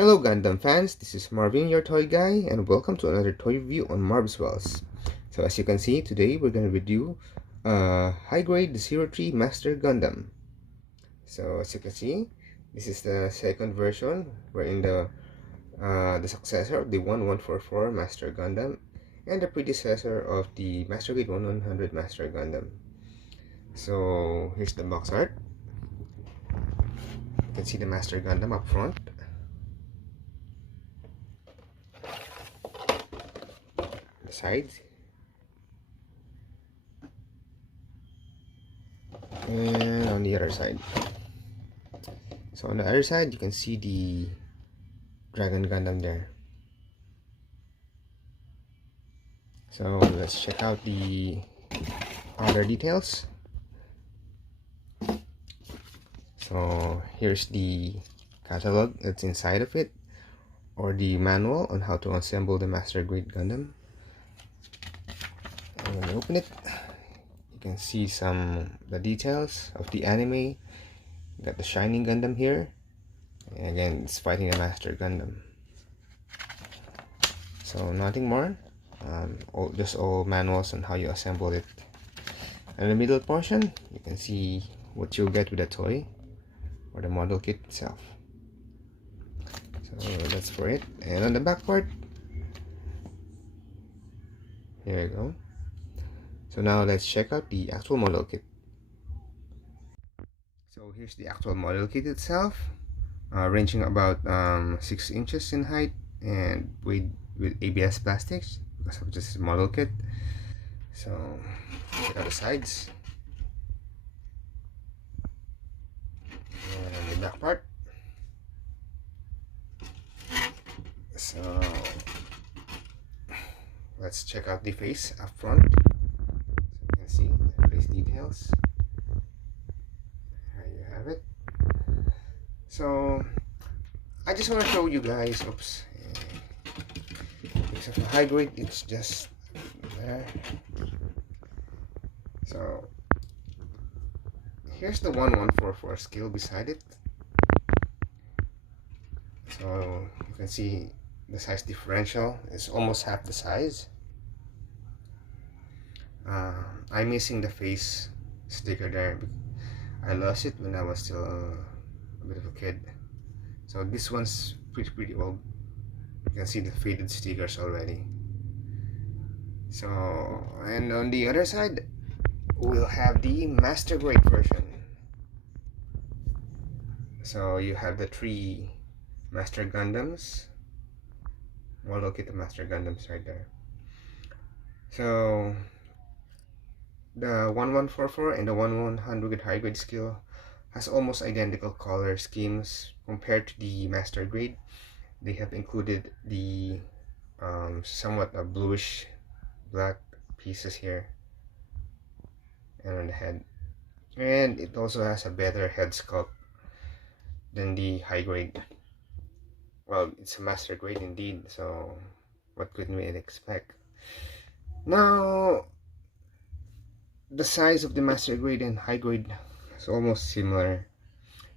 Hello Gundam fans, this is Marvin, your toy guy, and welcome to another toy review on Marbswells. So as you can see, today we're going to review high-grade 03 Master Gundam. So as you can see, this is the second version, wherein the successor of the 1144 Master Gundam and the predecessor of the Master Grade 1100 Master Gundam. So here's the box art. You can see the Master Gundam up front. The sides. And on the other side. So on the other side, you can see the Dragon Gundam there. So let's check out the other details. So here's the catalog that's inside of it, or the manual on how to assemble the Master Grade Gundam. And when you open it, you can see the details of the anime. You got the Shining Gundam here, and again it's fighting a Master Gundam. So nothing more, just all manuals on how you assemble it. And in the middle portion, you can see what you'll get with the toy or the model kit itself. So that's for it. And on the back part, here you go. So now let's check out the actual model kit. So here's the actual model kit itself, ranging about 6 inches in height and with ABS plastics, because of this model kit. So check out the sides and the back part. So let's check out the face up front. So you can see the face details. There you have it. So I just want to show you guys, oops, because of the high grade, it's just there. So here's the 1144 scale beside it. So you can see the size differential is almost half the size. I'm missing the face sticker there. I lost it when I was still a bit of a kid. So this one's pretty old. You can see the faded stickers already. So, and on the other side, we'll have the Master Grade version. So you have the 3 Master Gundams. Well, look at the Master Gundams right there. So the 1144 and the 1100 high grade scale has almost identical color schemes compared to the Master Grade. They have included the somewhat a bluish black pieces here and on the head, and it also has a better head sculpt than the high grade. Well, it's a Master Grade indeed, so what could we expect? Now, the size of the Master Grade and high grade is almost similar,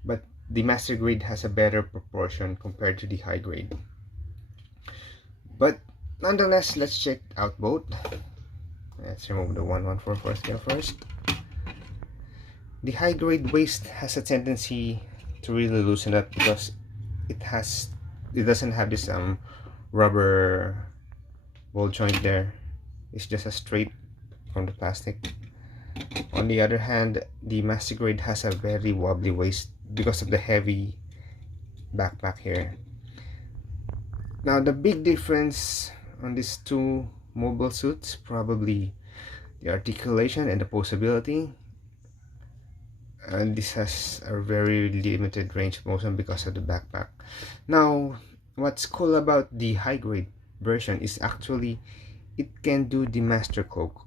but the Master Grade has a better proportion compared to the high grade. But nonetheless, let's check out both. Let's remove the 1144 scale first. The high grade waist has a tendency to really loosen up because it doesn't have this rubber ball joint there. It's just a straight from the plastic. On the other hand, the Master Grade has a very wobbly waist because of the heavy backpack here. Now the big difference on these two mobile suits, probably the articulation and the posability. And this has a very limited range of motion because of the backpack. Now what's cool about the high grade version is actually it can do the Master Cloak.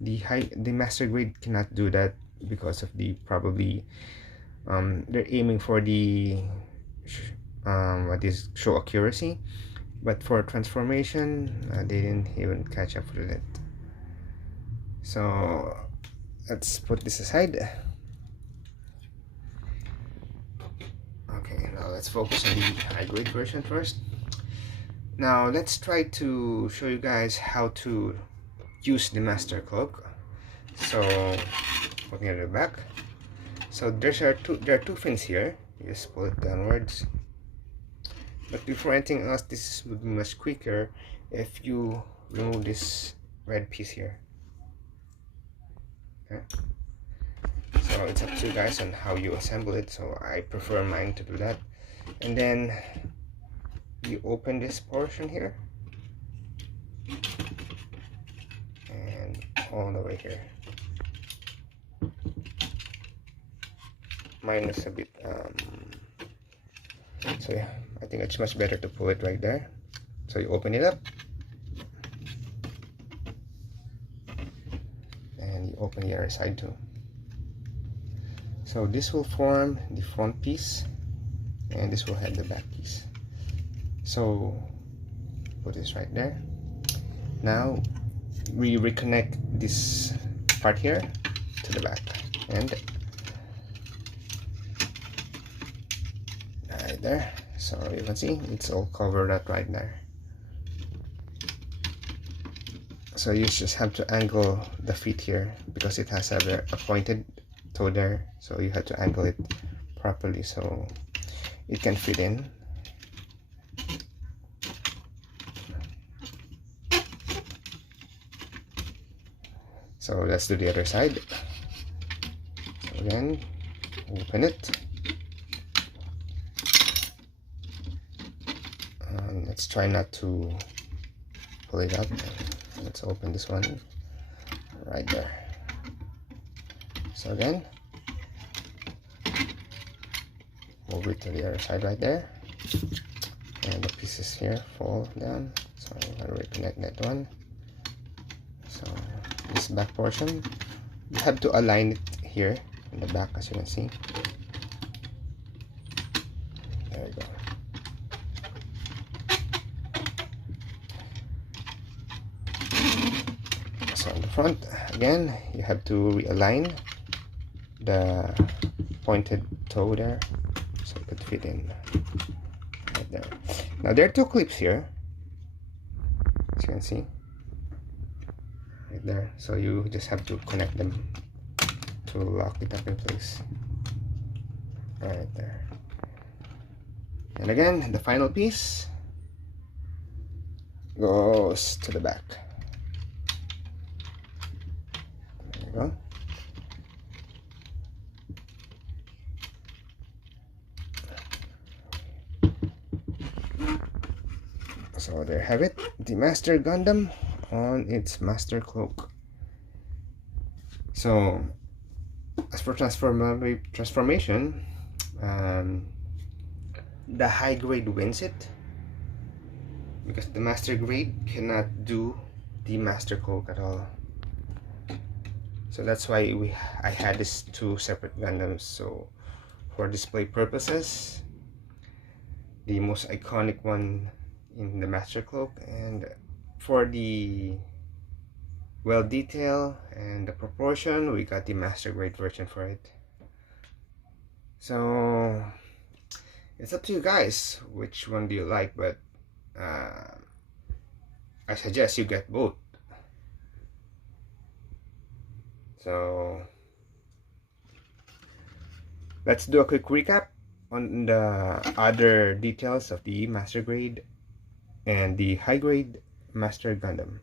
The Master Grade cannot do that because of the probably they're aiming for the show accuracy, but for transformation they didn't even catch up with it. So let's put this aside. Okay, now let's focus on the high grade version first. Now let's try to show you guys how to use the master cloak. So looking at the back, so there are two fins here. You just pull it downwards. But before anything else, this would be much quicker if you remove this red piece here. Okay. So it's up to you guys on how you assemble it. So I prefer mine to do that. And then you open this portion here and all the way here. Mine is a bit so yeah, I think it's much better to pull it right there. So you open it up and you open the other side too. So this will form the front piece and this will have the back piece. So put this right there. Now we reconnect this part here to the back and right there. So you can see it's all covered up right there. So you just have to angle the feet here because it has a pointed toe there. So you have to angle it properly so it can fit in. So let's do the other side. So again, open it. And let's try not to pull it up. Let's open this one right there. So again, move it to the other side right there. And the pieces here fall down. So I'm going to reconnect that one. So this back portion, you have to align it here in the back, as you can see. There we go. So on the front, again, you have to realign the pointed toe there so it could fit in right there. Now there are two clips here, as you can see. There, so you just have to connect them to lock it up in place right there. And again, the final piece goes to the back. There you go. So there you have it, the Master Gundam on its master cloak. So as for transformation, the high grade wins it because the master grade cannot do the master cloak at all. So that's why I had these two separate Gundams. So for display purposes, the most iconic one in the master cloak, and for the well detail and the proportion, we got the master grade version for it. So it's up to you guys which one do you like, but I suggest you get both. So let's do a quick recap on the other details of the master grade and the high grade Master Gundam.